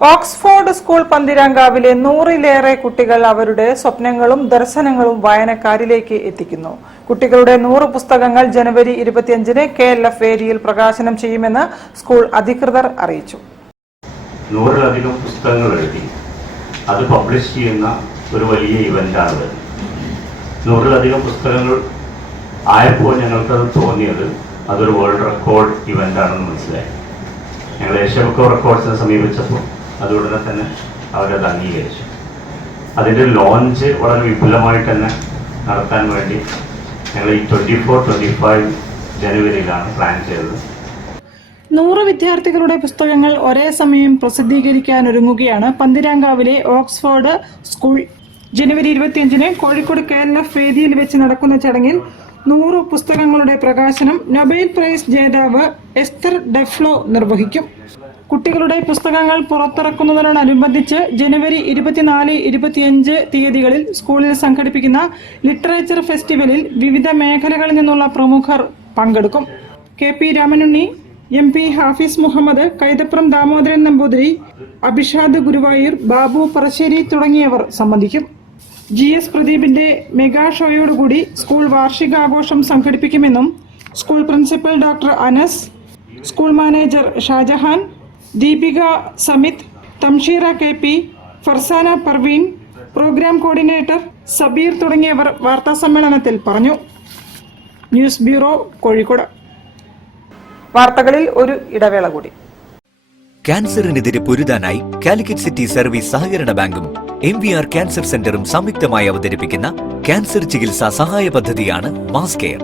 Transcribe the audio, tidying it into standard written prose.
Oxford school പന്തിരാങ്കാവിലെ 100-ലേറെ കുട്ടികൾ അവരുടെ സ്വപ്നങ്ങളും ദർശനങ്ങളും വായനക്കാരിലേക്ക് എത്തിക്കുന്നു. കുട്ടികളുടെ 100 പുസ്തകങ്ങൾ ജനുവരി 25-ന് KLF വേദിയിൽ പ്രകാശനം ചെയ്യുമെന്ന് സ്കൂൾ അധികൃതർ അറിയിച്ചു. 100-ലധികം പുസ്തകങ്ങൾ എഴുതി അത് പബ്ലിഷ് ചെയ്യുന്ന ഒരു വലിയ ഇവന്റാണ്. 100-ലധികം പുസ്തകങ്ങൾ ആയപ്പോൾ ഞങ്ങൾക്കത് തോന്നിയത് അതൊരു വേൾഡ് റെക്കോർഡ് ഇവന്റാണെന്ന് മനസ്സിലായി. ഞങ്ങൾ ഏഷ്യ ബുക്ക് ഓഫ് റെക്കോർഡ്സിനെ സമീപിച്ചപ്പോൾ അതുകൊണ്ട് തന്നെ അവരത് അംഗീകരിച്ചു. അതിൻ്റെ ലോഞ്ച് വളരെ വിപുലമായിട്ട് തന്നെ നടത്താൻ വേണ്ടി ഞങ്ങൾ ഈ 24-25 ജനുവരിയിലാണ് പ്ലാൻ ചെയ്തത്. 100 വിദ്യാർത്ഥികളുടെ പുസ്തകങ്ങൾ ഒരേ സമയം പ്രസിദ്ധീകരിക്കാനൊരുങ്ങുകയാണ് പന്തിരാങ്കാവിലെ ഓക്സ്ഫോർഡ് സ്കൂൾ. ജനുവരി 25-ന് കോഴിക്കോട് KLF വേദിയിൽ വെച്ച് നടക്കുന്ന ചടങ്ങിൽ 100 പുസ്തകങ്ങളുടെ പ്രകാശനം നൊബേൽ പ്രൈസ് ജേതാവ് എസ്തർ ഡെഫ്ലോ നിർവഹിക്കും. കുട്ടികളുടെ പുസ്തകങ്ങൾ പുറത്തിറക്കുന്നതിനോടനുബന്ധിച്ച് ജനുവരി 24-25 തീയതികളിൽ സ്കൂളിൽ സംഘടിപ്പിക്കുന്ന ലിറ്ററേച്ചർ ഫെസ്റ്റിവലിൽ വിവിധ മേഖലകളിൽ നിന്നുള്ള പ്രമുഖർ പങ്കെടുക്കും. KP രാമനുണ്ണി, MP ഹാഫിസ് മുഹമ്മദ്, കൈതപ്രം ദാമോദരൻ നമ്പൂതിരി, അഭിഷാദ് ഗുരുവായൂർ, ബാബു പറശ്ശേരി തുടങ്ങിയവർ സംബന്ധിക്കും. GS പ്രദീപിന്റെ മെഗാ ഷോയോടുകൂടി സ്കൂൾ വാർഷികാഘോഷം സംഘടിപ്പിക്കുമെന്നും school principal doctor Anas, school manager Shajahan, Deepika Samith, Thamsheera KP, Farsana Parveen, programme coordinator Sabeer തുടങ്ങിയവർ വാർത്താസമ്മേളനത്തിൽ പറഞ്ഞു. News bureau, Kozhikode. വാർത്തകളിൽ ഒരു ഇടവേള കൂടി. ക്യാൻസറിനെതിരെ പൊരുതാനായി കാലിക്കറ്റ് സിറ്റി സർവീസ് സഹകരണ ബാങ്കും MVR ക്യാൻസർ സെന്ററും സംയുക്തമായി അവതരിപ്പിക്കുന്ന ക്യാൻസർ ചികിത്സാ സഹായ പദ്ധതിയാണ് മാസ് കെയർ.